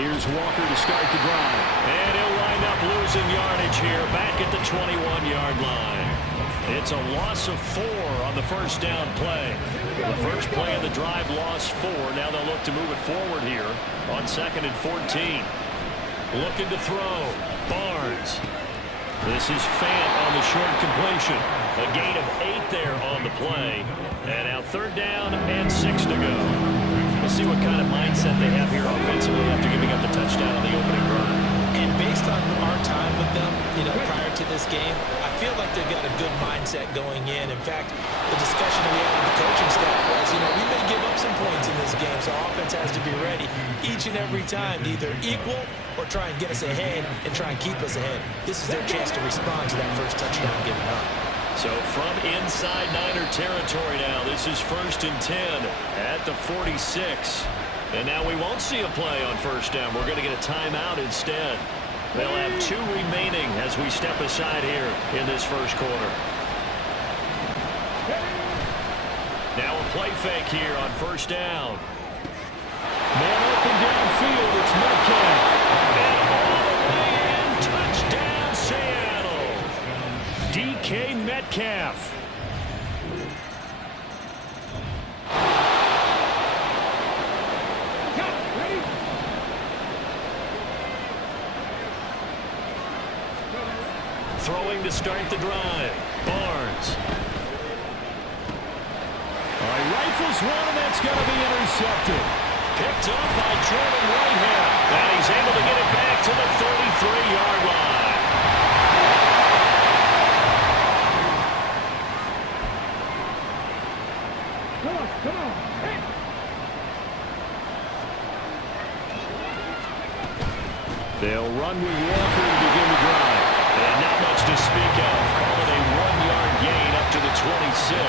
Here's Walker to start the drive. And he'll wind up losing yardage here back at the 21-yard line. It's a loss of 4 on the first down play. The first play of the drive lost 4. Now they'll look to move it forward here on 2nd and 14. Looking to throw. Barnes. This is Fant on the short completion. A gain of 8 there on the play. And now 3rd down and 6 to go. We'll see what kind of mindset they have here offensively after giving up the touchdown on the opening run. And based on our time with them, prior to this game, I feel like they've got a good mindset going in. In fact, the discussion that we had with the coaching staff was, we may give up some points in this game, so offense has to be ready each and every time to either equal or try and get us ahead and try and keep us ahead. This is their chance to respond to that first touchdown given up. So from inside Niner territory now, this is 1st and 10 at the 46. And now we won't see a play on 1st down. We're going to get a timeout instead. They'll have 2 remaining as we step aside here in this first quarter. Now a play fake here on 1st down. Man open downfield, it's Metcalf. And all the way in, touchdown Seattle. DK Metcalf. Throwing to start the drive. Barnes. All right, rifles one, and that's going to be intercepted. Picked up by Jordan Whitehead. And he's able to get it back to the 33-yard line. Come on. Hey. They'll run with Walker to begin the drive. And not much to speak of. Call it a 1-yard gain up to the 26.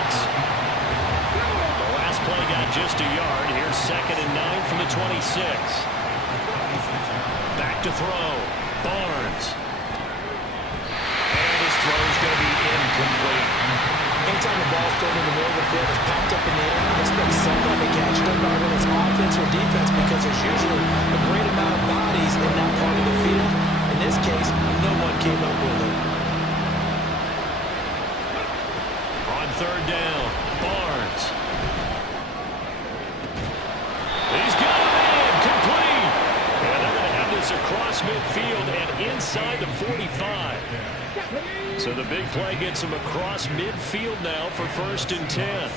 The last play got just a yard. Here's 2nd and 9 from the 26. Back to throw. Barnes. And his throw is going to be incomplete. Anytime the ball's thrown in the middle of the field, it's popped up in the air, expect someone to catch it, no matter whether it's offense or defense, because there's usually a great amount of bodies in that part of the field. In this case, no one came up with it. On 3rd down, Barnes. He's got it in, complete. And they're going to have this across midfield and inside the 45. So the big play gets him across midfield now for 1st and 10.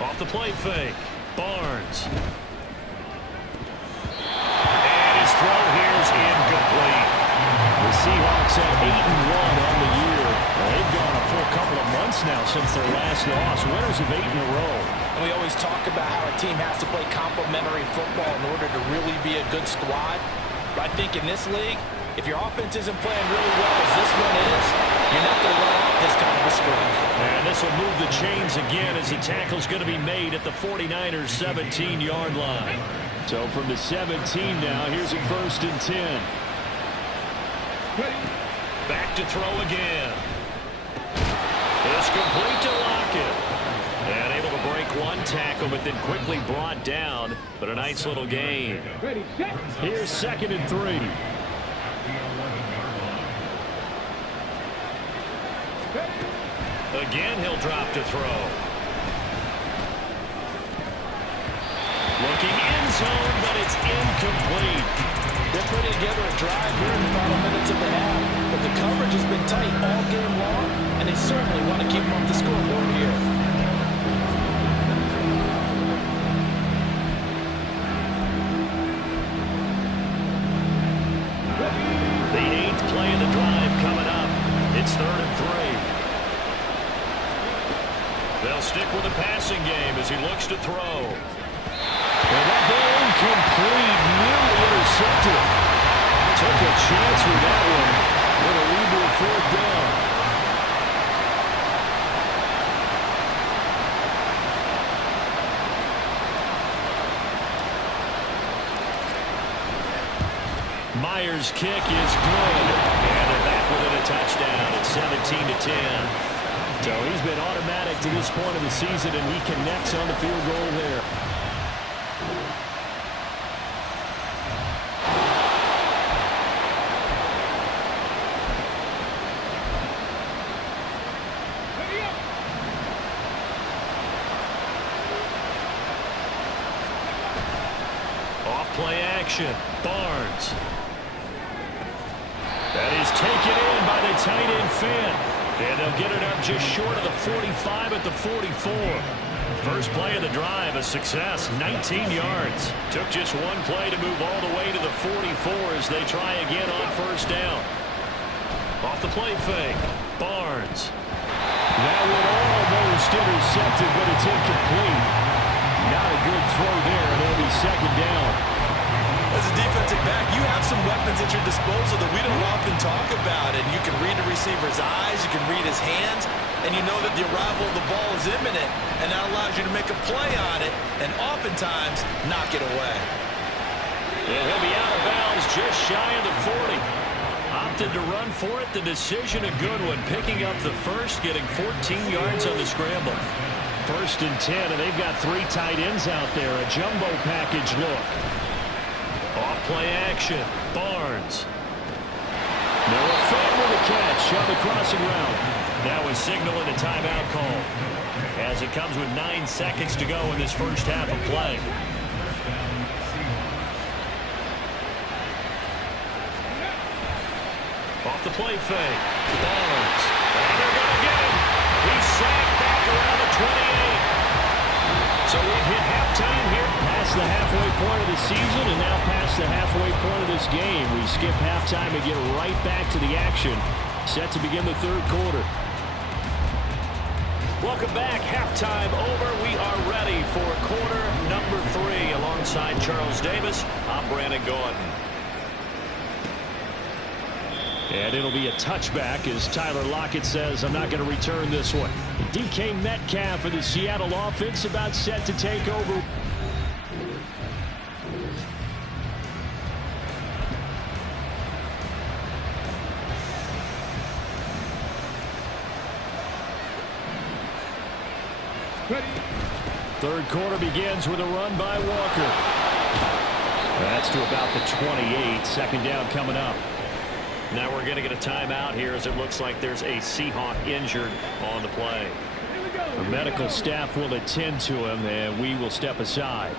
Off the play fake, Barnes. And his throw here is incomplete. The Seahawks at 8-1 on the year. They've gone a full couple of months now since their last loss. Winners of 8 in a row. And we always talk about how a team has to play complementary football in order to really be a good squad. But I think in this league, if your offense isn't playing really well as this one is, you're not going to run off this kind of a streak. And this will move the chains again as the tackle's going to be made at the 49ers' 17-yard line. So from the 17 now, here's a 1st and 10. Back to throw again. It's complete to Lockett. And able to break one tackle, but then quickly brought down. But a nice little gain. Here's 2nd and 3. Again, he'll drop to throw. Looking end zone, but it's incomplete. They're putting together a drive here in the final minutes of the half, but the coverage has been tight all game long, and they certainly want to keep them off the scoreboard here. The 8th play of the drive coming up. It's 3rd and 3. They'll stick with the passing game as he looks to throw. And that ball incomplete, nearly intercepted. Took a chance with that one. With a lead to a 4th down. Myers' kick is good. And they're back within a touchdown. It's 17-10. So he's been automatic to this point of the season, and he connects on the field goal there. action. Barnes. That is taken in by the tight end Fant. And they'll get it up just short of the 45 at the 44. First play of the drive, a success, 19 yards. Took just one play to move all the way to the 44 as they try again on first down. Off the play fake, Barnes. That one almost intercepted, but it's incomplete. Not a good throw there, and it'll be second down. As a defensive back, you have some weapons at your disposal that we don't often talk about. And you can read the receiver's eyes, you can read his hands, and you know that the arrival of the ball is imminent. And that allows you to make a play on it and oftentimes knock it away. And he'll be out of bounds just shy of the 40. Opted to run for it. The decision a good one. Picking up the first, getting 14 yards on the scramble. 1st and 10, and they've got 3 tight ends out there. A jumbo package look. Off play action. Barnes. Noah Fant with a catch on the crossing route. Now is signaling a timeout call as it comes with 9 seconds to go in this first half of play. Off the play fake. Barnes. And they're going to get him. He's sacked back around the 28. So we've hit halftime here. Past the halfway point of the season and now past the halfway point of this game. We skip halftime and get right back to the action. Set to begin the 3rd quarter. Welcome back. Halftime over. We are ready for quarter number 3. Alongside Charles Davis, I'm Brandon Gordon. And it'll be a touchback as Tyler Lockett says, I'm not going to return this one. DK Metcalf for the Seattle offense about set to take over. Third quarter begins with a run by Walker. That's to about the 28. Second down coming up. Now we're going to get a timeout here as it looks like there's a Seahawk injured on the play. The medical staff will attend to him, and we will step aside.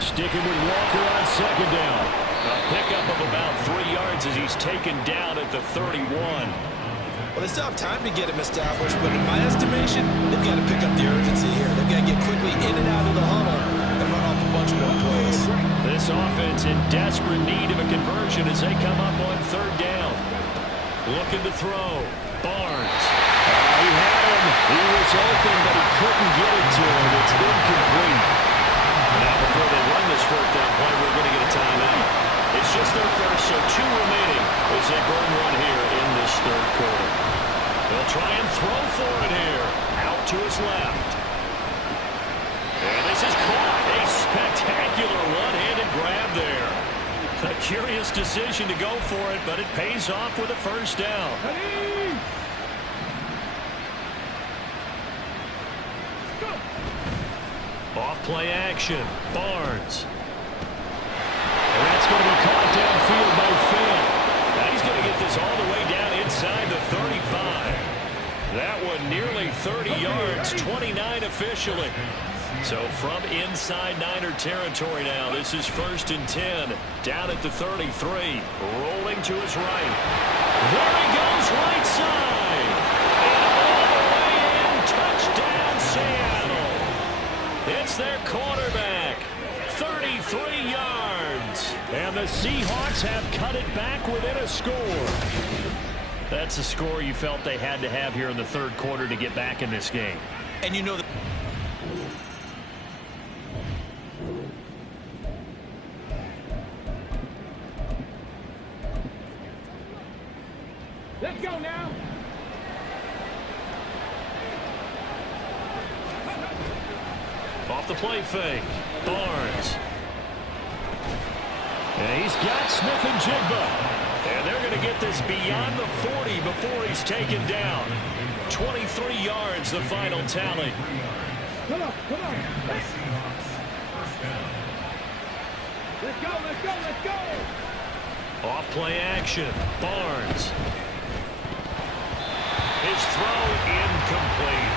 Sticking with Walker on second down. A pickup of about 3 yards as he's taken down at the 31. Well, they still have time to get him established, but in my estimation, they've got to pick up the urgency here. They've got to get quickly in and out of the huddle and run off a bunch more plays. This offense in desperate need of a conversion as they come up on third down. Looking to throw. Barnes. He had him. He was open, but he couldn't get it to him. It's incomplete. Now before they run this fourth down play, we're going to get a timeout. It's just their first, so 2 remaining as they burn one here in this third quarter. They'll try and throw for it here. Out to his left. And this is caught. A spectacular one-handed grab there. A curious decision to go for it, but it pays off with a first down. Off play action. Barnes. And that's going to be caught downfield by Fant. Now he's going to get this all the way down inside the 35. That one nearly 30 yards, 29 officially. So from inside Niner territory now, this is 1st and 10. Down at the 33. Rolling to his right. There he goes, right side. And all the way in, touchdown Seattle. It's their quarterback. 33 yards. And the Seahawks have cut it back within a score. That's a score you felt they had to have here in the third quarter to get back in this game. And you know that. Let's go now. Off the play fake. Barnes. And he's got Smith and Jigba. And they're going to get this beyond the 40 before he's taken down. 23 yards, the final tally. Come on, come on. Let's go, let's go, let's go. Off play action. Barnes. His throw incomplete.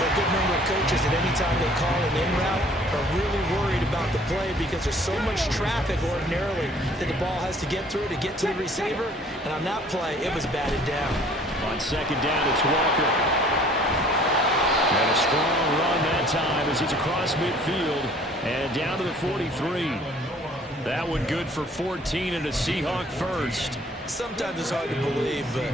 There are a good number of coaches that any time they call an in route are really worried about the play because there's so much traffic ordinarily that the ball has to get through to get to the receiver. And on that play, it was batted down. On second down, it's Walker. And a strong run that time as he's across midfield and down to the 43. That one good for 14 and a Seahawk first. Sometimes it's hard to believe, but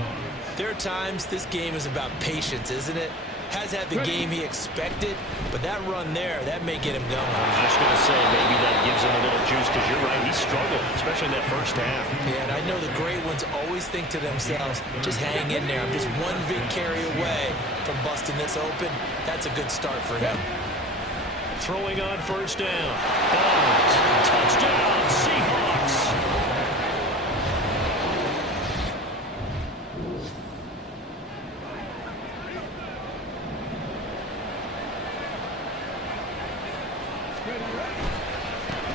there are times this game is about patience, isn't it? Has had the game he expected, but that run there, that may get him going. I was just going to say, maybe that gives him a little juice, because you're right, he struggled, especially in that first half. Yeah, and I know the great ones always think to themselves, just hang in there. I'm just one big carry away from busting this open. That's a good start for him. Throwing on first down. Barnes, touchdown, Seahawks.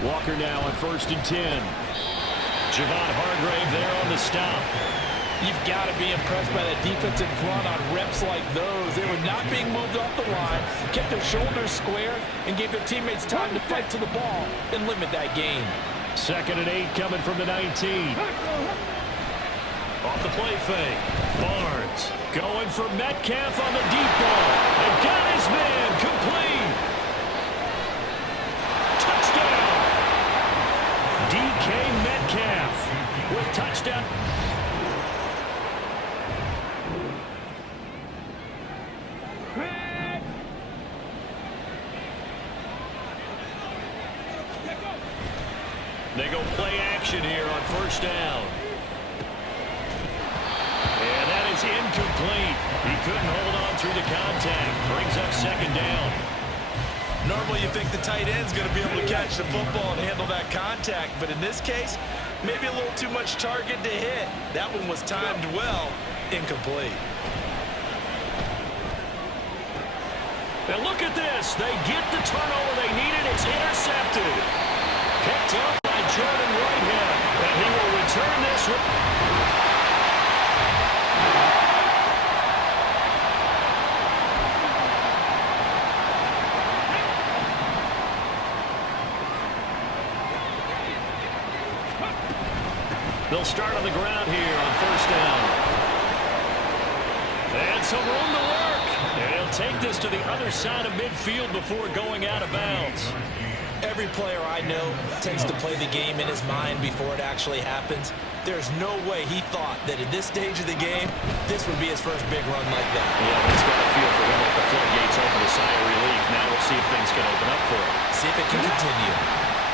Walker now on 1st and 10. Javon Hargrave there on the stop. You've got to be impressed by that defensive front on reps like those. They were not being moved off the line, kept their shoulders square, and gave their teammates time to fight to the ball and limit that gain. 2nd and 8 coming from the 19. Off the play fake. Barnes going for Metcalf on the deep ball. And got his man complete. Touchdown. DK Metcalf with touchdown. They go play action here on first down. And that is incomplete. He couldn't hold on through the contact. Brings up 2nd down. Normally you think the tight end's going to be able to catch the football and handle that contact, but in this case, maybe a little too much target to hit. That one was timed well, incomplete. And look at this. They get the turnover they needed. It's intercepted. Picked up by Jordan Whitehead. And he will return this. They'll start on the ground here on first down. And some room to work. And he'll take this to the other side of midfield before going out of bounds. Every player I know tends to play the game in his mind before it actually happens. There's no way he thought that at this stage of the game, this would be his first big run like that. Yeah, it's got to feel for him like the floodgates open a sigh of relief. Now we'll see if things can open up for him. See if it can continue.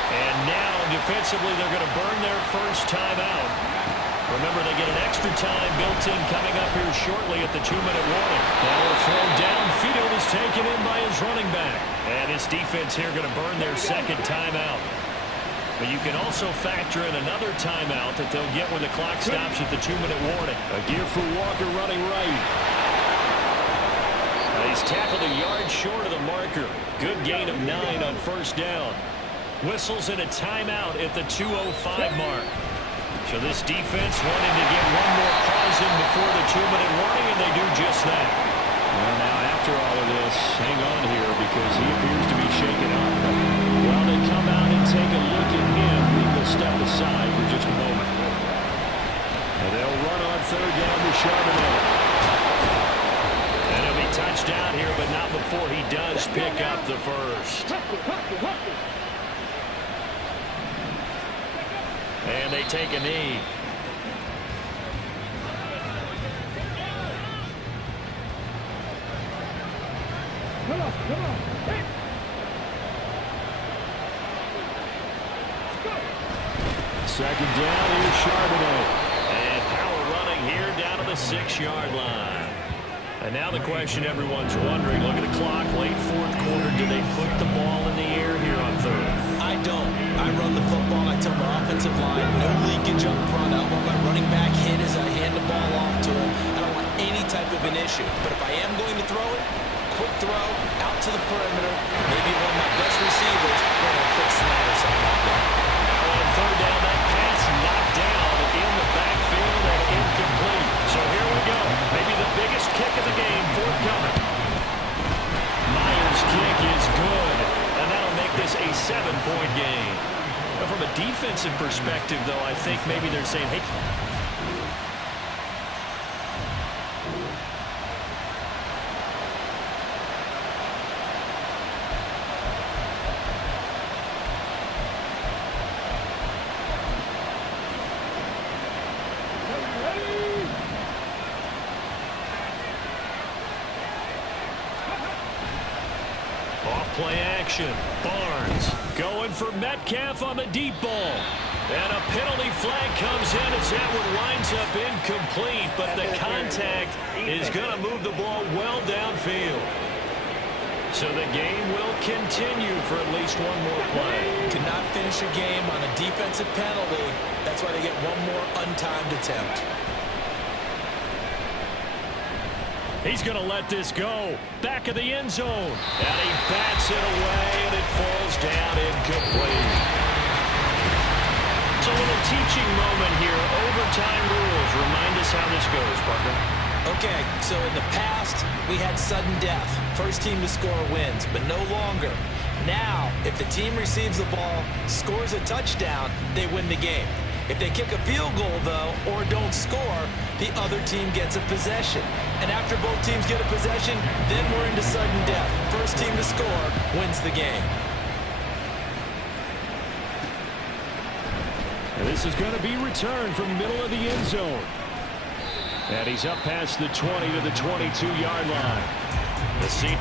And now, defensively, they're going to burn their first timeout. Remember, they get an extra time built in coming up here shortly at the 2-minute warning. Now a throw downfield is taken in by his running back. And his defense here going to burn their 2nd timeout. But you can also factor in another timeout that they'll get when the clock stops at the 2-minute warning. A gear for Walker running right. He's tackled a yard short of the marker. Good gain of 9 on first down. Whistles in a timeout at the 2:05 mark. So this defense wanting to get one more pause in before the 2-minute warning, and they do just that. Well, now after all of this, hang on here because he appears to be shaken up. While they come out and take a look at him, we will step aside for just a moment. And they'll run on 3rd down to Charbonnet. And he'll be touched out here, but not before he does pick up the first. And they take a knee. Come on. Hey. Second down, here's Charbonnet. And power running here down to the 6-yard line. And now the question everyone's wondering, look at the clock, late 4th quarter, do they put the ball in the air here on 3rd? I don't. I run the football and I tell my offensive line, no leakage up front. I want my running back hit as I hand the ball off to him. I don't want any type of an issue. But if I am going to throw it, quick throw, out to the perimeter, maybe one of my best receivers, or a quick slant or something like that. Now on 3rd down, that pass knocked down in the backfield and incomplete. So here we go. Maybe the biggest kick of the game forthcoming. a defensive perspective, though, I think maybe they're saying, hey, play action. Barnes going for Metcalf on the deep ball. And a penalty flag comes in as that one winds up incomplete, but the contact is going to move the ball well downfield. So the game will continue for at least one more play. Cannot finish a game on a defensive penalty. That's why they get one more untimed attempt. He's going to let this go. Back of the end zone. And he bats it away, and it falls down incomplete. So a little teaching moment here. Overtime rules. Remind us how this goes, Parker. Okay, so in the past, we had sudden death. First team to score wins, but no longer. Now, if the team receives the ball, scores a touchdown, they win the game. If they kick a field goal, though, or don't score, the other team gets a possession. And after both teams get a possession, then we're into sudden death. First team to score wins the game. And this is going to be returned from the middle of the end zone. And he's up past the 20 to the 22-yard line. The seat.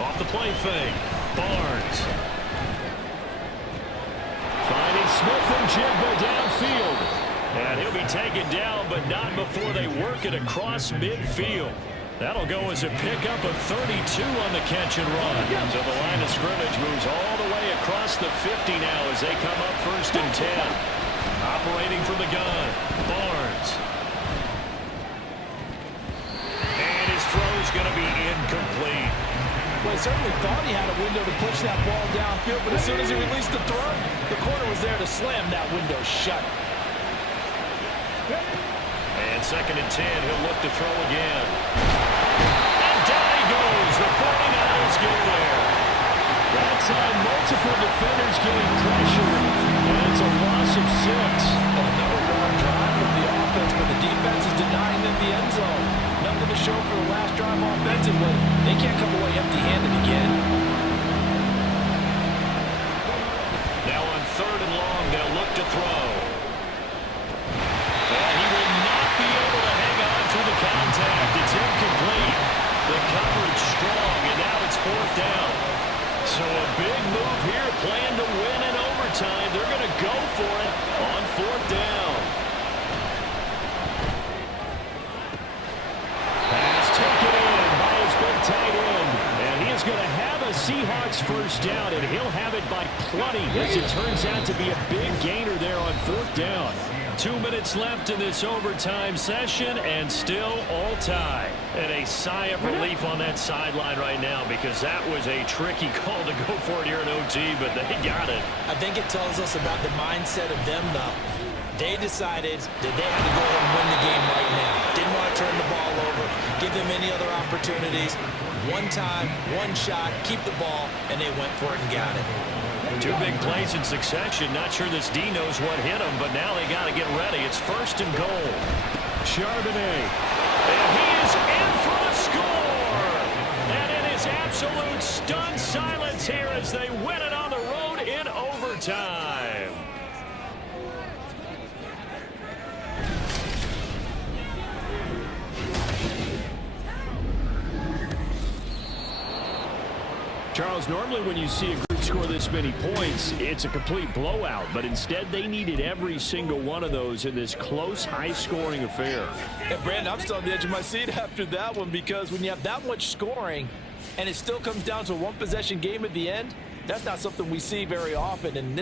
Off the play fake. Barnes. Finding Smith and Jigba downfield. And he'll be taken down, but not before they work it across midfield. That'll go as a pickup of 32 on the catch and run. So the line of scrimmage moves all the way across the 50 now as they come up 1st and 10. Operating from the gun. Barnes. And his throw's going to be incomplete. Well, he certainly thought he had a window to push that ball downfield, but as soon as he released the throw, the corner was there to slam that window shut. And 2nd and 10, he'll look to throw again. And down he goes. The 49ers get there. That time, multiple defenders getting pressure, and it's a loss of 6. Another long drive from the offense, but the defense is denying them the end zone. Nothing to show for the last drive offensively. They can't come away empty-handed again. Now on 3rd and long, they'll look to throw. And he will not be able to hang on through the contact. It's incomplete. The coverage strong, and now it's 4th down. So a big move here, playing to win in overtime. They're going to go for it on 4th down. Pass taken in by his big tight end. And he is going to have a Seahawks 1st down, and he'll have it by plenty, as it turns out to be a big gainer there on 4th down. 2 minutes left in this overtime session, and still all tie. And a sigh of relief on that sideline right now, because that was a tricky call to go for it here in OT, but they got it. I think it tells us about the mindset of them, though. They decided that they had to go ahead and win the game right now. Didn't want to turn the ball over, give them any other opportunities. One time, one shot, keep the ball, and they went for it and got it. 2 big plays in succession. Not sure this D knows what hit him, but now they got to get ready. It's 1st and goal. Charbonnet. And he is in for the score. And it is absolute stunned silence here as they win it on the road in overtime. Charles, normally when you see a group score this many points, it's a complete blowout. But instead, they needed every single one of those in this close, high-scoring affair. Yeah, Brandon, I'm still on the edge of my seat after that one, because when you have that much scoring and it still comes down to a one-possession game at the end, that's not something we see very often. And